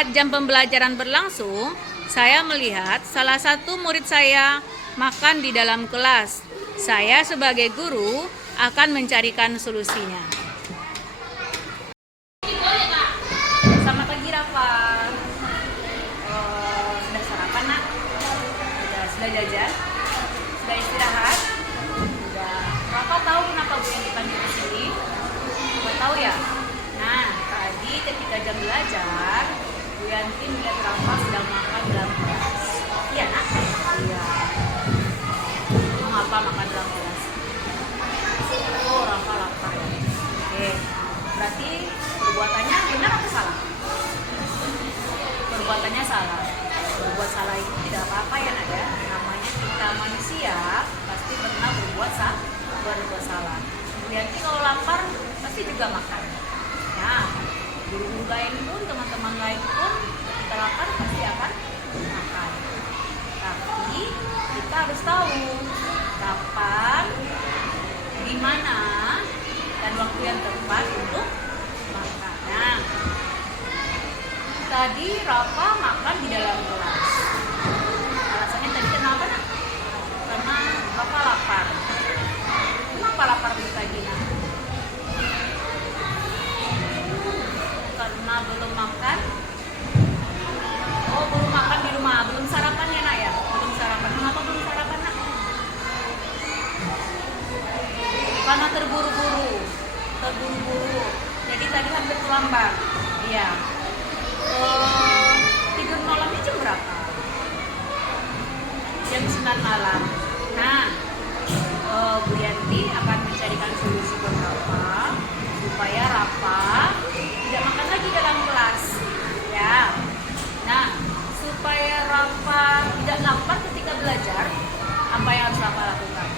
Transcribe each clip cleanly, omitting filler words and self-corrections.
Saat jam pembelajaran berlangsung, saya melihat salah satu murid saya makan di dalam kelas. Saya sebagai guru akan mencarikan solusinya. Selamat pagi Rafa. Sudah sarapan nak? Sudah jajan? Sudah istirahat? Sudah. Rafa tahu kenapa Bu yang dipanggil ke sini? Nggak tahu ya? Nah, tadi ketika jam belajar, Bu Yanti melihat Rafa sedang makan dalam kelas. Iya nak? Iya. Mengapa makan dalam kelas? Oh, Rafa lapar ya. Oke, berarti perbuatannya benar atau salah? Perbuatannya salah. Berbuat salah itu tidak apa-apa ya nak ya. Namanya kita manusia pasti pernah berbuat salah. Yanti kalau lapar pasti juga makan. Nah, guru lain pun, teman-teman lain pun, kita lapar pasti akan makan. Tapi kita harus tahu kapan, di mana, dan waktu yang tepat untuk makan. Nah, tadi Rafa makan di dalam kelas. Alasannya tadi kenapa nak? Karena Rafa lapar. Kenapa lapar tadi nak? Karena belum makan. Oh, belum makan di rumah, belum sarapan ya nak ya? Belum sarapan. Kenapa belum sarapan nak? Karena terburu-buru. Jadi tadi hampir terlambat. Iya. Tidur malamnya jam berapa? Jam 9 malam. Nah, Bu Yanti akan mencarikan solusi buat Rafa supaya Rafa tidak makan lagi dalam kelas. Ya. Nah, supaya Rafa tidak lapar ketika belajar, apa yang harus Rafa lakukan?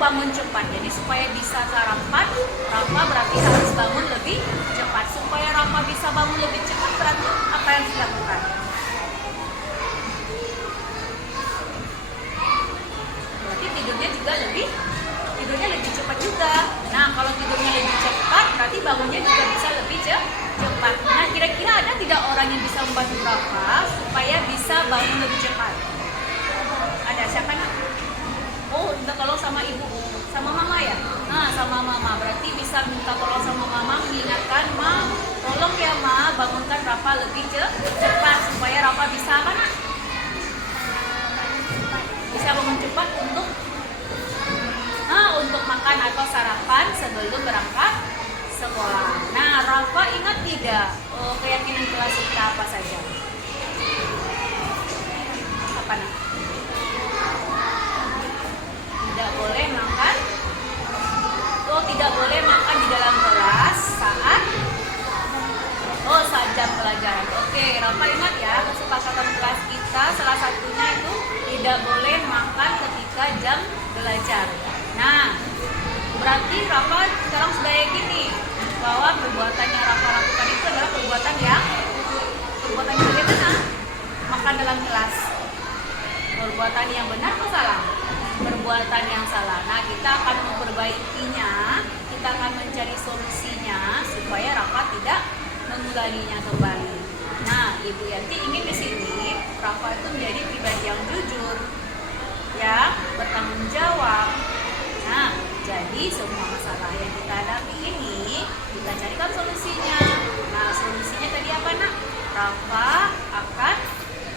Bangun cepat, jadi supaya bisa sarapan, Rafa berarti harus bangun lebih cepat. Supaya Rafa bisa bangun lebih cepat, berarti apa yang harus dilakukan? Berarti tidurnya lebih cepat juga. Nah, kalau tidurnya lebih cepat, berarti bangunnya juga bisa lebih cepat. Nah, kira-kira ada tidak orang yang bisa membantu Rafa supaya bisa bangun lebih cepat? Ada siapa nak? Oh, minta tolong sama ibu, sama mama ya? Nah, sama mama, berarti bisa minta tolong sama mama, mengingatkan, Ma, tolong ya Ma, bangunkan Rafa lebih cepat, supaya Rafa bisa apa nak? Bisa bangun cepat untuk makan atau sarapan sebelum berangkat sekolah. Nah, Rafa ingat tidak keyakinan kelas kita apa saja? Apa nak? Tidak boleh makan di dalam kelas saat jam pelajaran. Oke, Rafa ingat ya, kesepakatan kelas kita salah satunya itu tidak boleh makan ketika jam belajar. Nah, berarti Rafa sekarang sudah yakin nih bahwa perbuatan yang Rafa lakukan itu adalah perbuatan yang bagaimana? Makan dalam kelas. Perbuatan yang benar atau salah? Perbuatan yang salah. Nah, kita akan memperbaikinya, kita akan mencari solusinya supaya Rafa tidak mengulanginya kembali. Nah, Ibu Yanti ingin di sini Rafa itu menjadi pribadi yang jujur, ya, bertanggung jawab. Nah, jadi semua masalah yang kita hadapi ini kita carikan solusinya. Nah, solusinya tadi apa nak? Rafa akan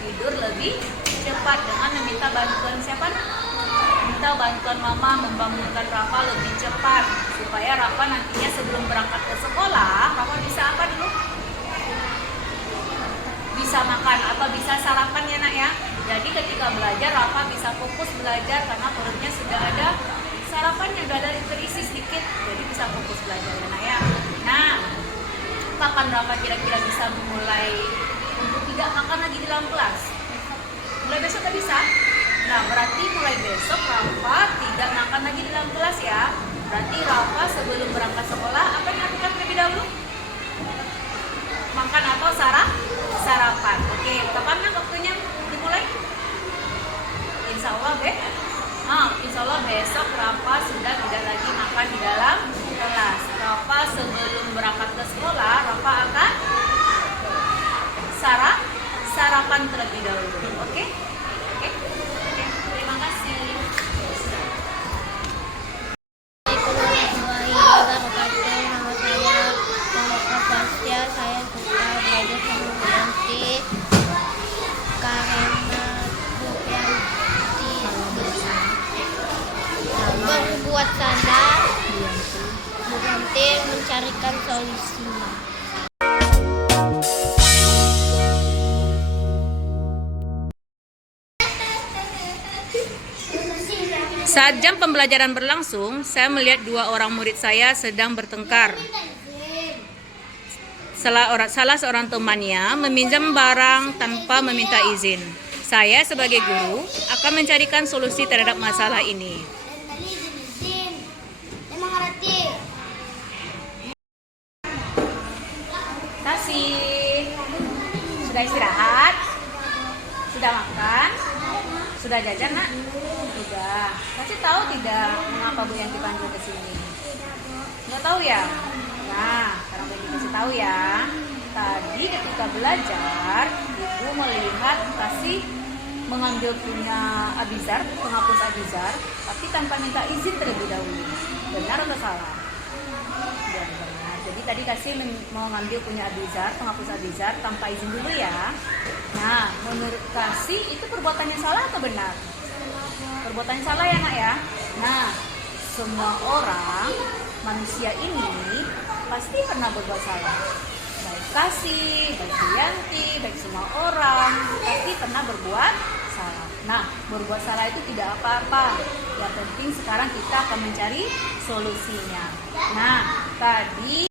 tidur lebih cepat dengan meminta bantuan siapa nak? Minta bantuan mama membangunkan Rafa lebih cepat supaya Rafa nantinya sebelum berangkat ke sekolah, Rafa bisa apa dulu? Bisa makan atau bisa sarapan ya nak ya. Jadi ketika belajar Rafa bisa fokus belajar karena perutnya sudah ada sarapannya, sudah ada terisi sedikit, jadi bisa fokus belajar ya nak ya. Nah, kapan Rafa kira-kira bisa mulai untuk tidak makan lagi di dalam kelas? Mulai besok tak bisa? Nah, berarti mulai besok Rafa tidak makan lagi di dalam kelas ya. Berarti Rafa sebelum berangkat sekolah apa yang lakukan terlebih dahulu? Makan atau sarapan. Oke, kapan waktunya dimulai? insya Allah besok Rafa sudah tidak lagi makan di dalam kelas. Rafa sebelum berangkat ke sekolah, Rafa akan sarapan terlebih dahulu. Oke? Oke? Oke. Terima kasih. Assalamualaikum warahmatullahi wabarakatuh. Nama saya Muhammad Fasya. Saya suka belajar sama Bu Yanti karena Bu Yanti berbuat sadar. Bu Yanti mencarikan solusinya. Saat jam pembelajaran berlangsung, saya melihat dua orang murid saya sedang bertengkar. Salah seorang temannya meminjam barang tanpa meminta izin. Saya sebagai guru akan mencarikan solusi terhadap masalah ini. Kasih. Sudah istirahat? Sudah makan? Sudah jajan, Nak? Sudah. Kasih tahu tidak mengapa Bu Yanti panggil ke sini? Nggak tahu ya? Nah, sekarang Bu Yanti kasih tahu ya. Tadi ketika belajar, Ibu melihat kasih mengambil punya Abizar, penghapus Abizar, tapi tanpa minta izin terlebih dahulu. Benar atau salah? Ya, benar. Jadi tadi kasih mau ngambil punya Abizar, penghapus Abizar tanpa izin dulu ya. Nah, menurut kasih itu perbuatannya salah atau benar? Perbuatannya salah ya, Nak ya. Nah, semua orang manusia ini pasti pernah berbuat salah. Baik kasih, baik Yanti, baik semua orang pasti pernah berbuat salah. Nah, berbuat salah itu tidak apa-apa. Yang penting sekarang kita akan mencari solusinya. Nah, tadi